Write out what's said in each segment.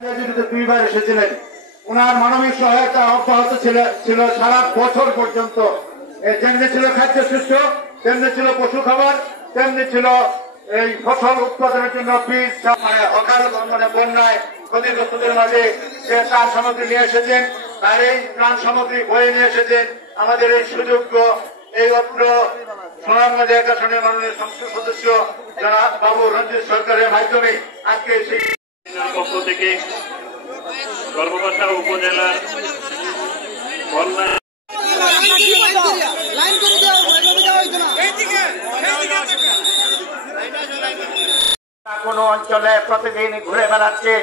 দুইবার এসেছিলেন। ওনার মানবিক সহায়তা অব্যাহত ছিল সারা বছর পর্যন্ত। যেমনি ছিল খাদ্যশস্য, তেমনি ছিল পশু খাবার, তেমনি ছিল এই ফসল উৎপাদনের জন্য বীজ, অকাল বন্যায় ক্ষতিগ্রস্তদের মাঝে যে ত্রাণ সামগ্রী নিয়ে এসেছেন, তার এই ত্রাণ সামগ্রী বয়ে নিয়ে এসেছেন আমাদের এই সুযোগ্য এই অত্র সুনামগঞ্জ এক আসনের মাননীয় সংসদ সদস্য যারা বাবু রঞ্জিত সরকারের মাধ্যমে আজকে সেই পক্ষ থেকে গর্ভপাতা উপজেলার বন্যা কোন অঞ্চলে প্রতিদিন ঘুরে বেড়াচ্ছে।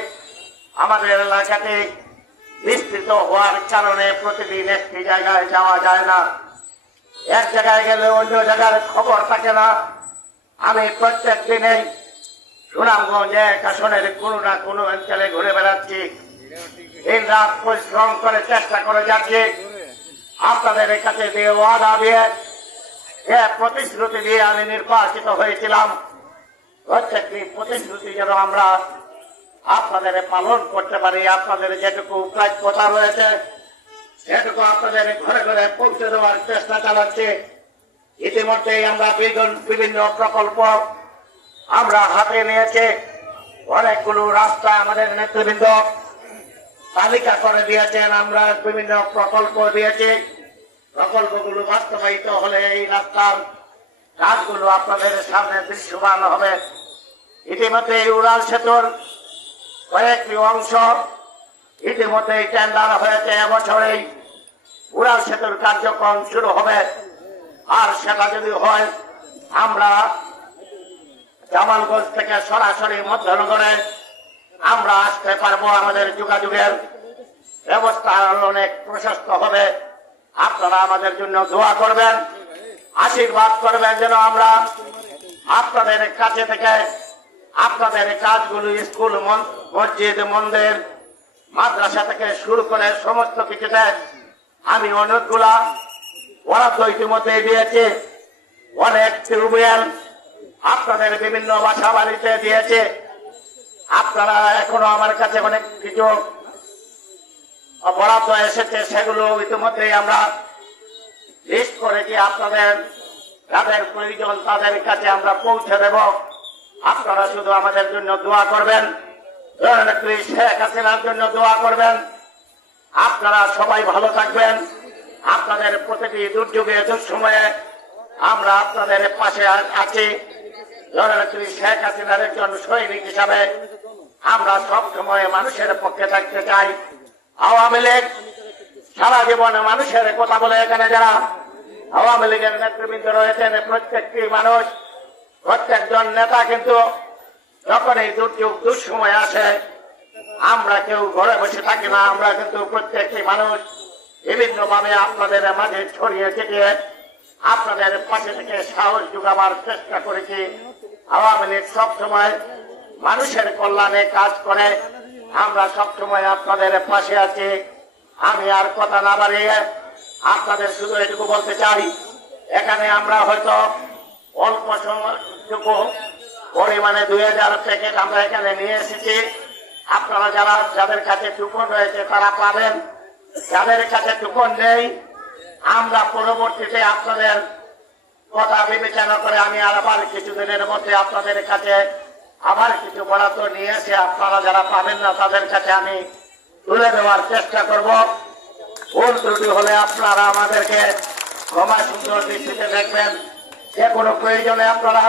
আমাদের এলাকাতে বিস্তৃত হওয়ার কারণে প্রতিদিন একটি জায়গায় যাওয়া যায় না, এক জায়গায় গেলে অন্য জায়গার খবর থাকে না। আমি প্রত্যেক দিনেই সুনামগঞ্জ এক আসনের কোনো না কোনো অঞ্চলে ঘুরে বেড়াচ্ছি, দিন রাত পরিশ্রম করে চেষ্টা করে যাচ্ছি আপনাদের কাছে দিয়ে ওয়াদা দিয়ে যে প্রতিশ্রুতি দিয়ে আমি নির্বাচিত হয়েছিলাম, প্রত্যেকটি প্রতিশ্রুতি যেন আমরা আপনাদের পালন করতে পারি। আপনাদের যেটুকু প্রাপ্যতা রয়েছে সেটুকু আপনাদের ঘরে ঘরে পৌঁছে দেওয়ার চেষ্টা চালাচ্ছি। ইতিমধ্যেই আমরা বিভিন্ন প্রকল্প আমরা হাতে নিয়েছি। অনেকগুলো রাস্তা আমাদের নেতৃবৃন্দ তালিকা করে দিয়েছেন, আমরা বিভিন্ন প্রকল্প দিয়েছি। প্রকল্পগুলো বাস্তবায়িত হলে এই রাস্তার কাজগুলো আপনাদের সামনে দৃশ্যমান হবে। ইতিমধ্যে উড়াল সেতুর কয়েকটি অংশ ইতিমধ্যে টেন্ডার হয়েছে, এবছরেই উড়াল সেতুর কার্যক্রম শুরু হবে। আর সেটা যদি হয়, আমরা জামালগঞ্জ থেকে সরাসরি মধ্যনগরে আমরা আসতে পারবো। আমাদের যোগাযোগের ব্যবস্থা অনেক প্রশস্ত হবে। আপনারা আমাদের জন্য দোয়া করবেন, আশীর্বাদ করবেন যেন আমরা আপনাদের কাছে থেকে আপনাদের কাজগুলো স্কুল, মসজিদ, মন্দির, মাদ্রাসা থেকে শুরু করে সমস্ত কিছুতে আমি অনেকগুলা বরাদ্দ ইতিমধ্যে দিয়েছি। অনেক টিউবওয়েল আপনাদের বিভিন্ন বাসা বাড়িতে দিয়েছে। আপনারা এখনো আমার কাছে অনেক কিছু বরাদ্দ এসেছে, সেগুলো ইতিমধ্যেই আমরা লিস্ট করেছি। আপনাদের যাদের প্রয়োজন তাদের কাছে আমরা পৌঁছে দেব। আপনারা শুধু আমাদের জন্য দোয়া করবেন, জননেত্রী শেখ হাসিনার জন্য দোয়া করবেন। আপনারা সবাই ভালো থাকবেন। আপনাদের প্রতিটি দুর্যোগে দুঃসময়ে আমরা আপনাদের পাশে আছি। জননেত্রী শেখ হাসিনার একজন সৈনিক হিসাবে আমরা সবসময় মানুষের পক্ষে থাকতে চাই। আওয়ামী লীগ সারা জীবন মানুষের কথা বলে, এখানে যারা আওয়ামী লীগের নেতৃবৃন্দ রয়েছেন প্রত্যেকটি মানুষ, প্রত্যেকজন নেতা কিন্তু যখন এই দুর্যোগ দুঃসময় আসে আমরা কেউ ঘরে বসে থাকি না। আমরা কিন্তু প্রত্যেকটি মানুষ বিভিন্ন ভাবে আপনাদের মাঝে ছড়িয়ে ছিটিয়ে আপনাদের পাশে থেকে সাহস যোগাবার চেষ্টা করেছি। আওয়ামী লীগ সবসময় মানুষের কল্যাণে কাজ করে, আমরা সবসময় আপনাদের পাশে আছি। আমি আর কথা না বাড়িয়ে আপনাদের শুধু এটুকু বলতে চাই, এখানে আমরা হয়তো অল্প সময়টুকু পরিমাণে 2000 প্যাকেট আমরা এখানে নিয়ে এসেছি। আপনারা যাদের কাছে টুকন রয়েছে তারা পাবেন, যাদের কাছে টুকন নেই আমরা পরবর্তীতে আপনাদের কথা বিবেচনা করে আমি আবার কিছুদিনের মধ্যে আপনাদের কাছে আবার কিছু বরাদ্দ নিয়ে এসে আপনারা যারা পাবেন না তাদের কাছে আমি তুলে দেওয়ার চেষ্টা করব। ভুল ত্রুটি হলে আপনারা আমাদেরকে ক্ষমা সুন্দর দৃষ্টিতে দেখবেন। যে কোনো প্রয়োজনে আপনারা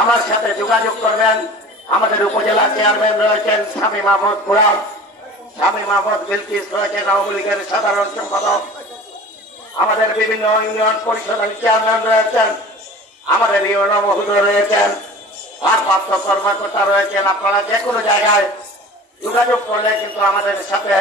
আমার সাথে যোগাযোগ করবেন। আমাদের উপজেলা চেয়ারম্যান রয়েছেন স্বামী মাহমুদ কুরাম, স্বামী মাহমুদ বিলকিস রয়েছেন আওয়ামী লীগের সাধারণ সম্পাদক, আমাদের বিভিন্ন ইউনিয়ন পরিষদের চেয়ারম্যান রয়েছেন, আমাদের ইউনো মহোদয় রয়েছেন, ভারপ্রাপ্ত কর্মকর্তা রয়েছেন। আপনারা যে কোনো জায়গায় যোগাযোগ করলে কিন্তু আমাদের সাথে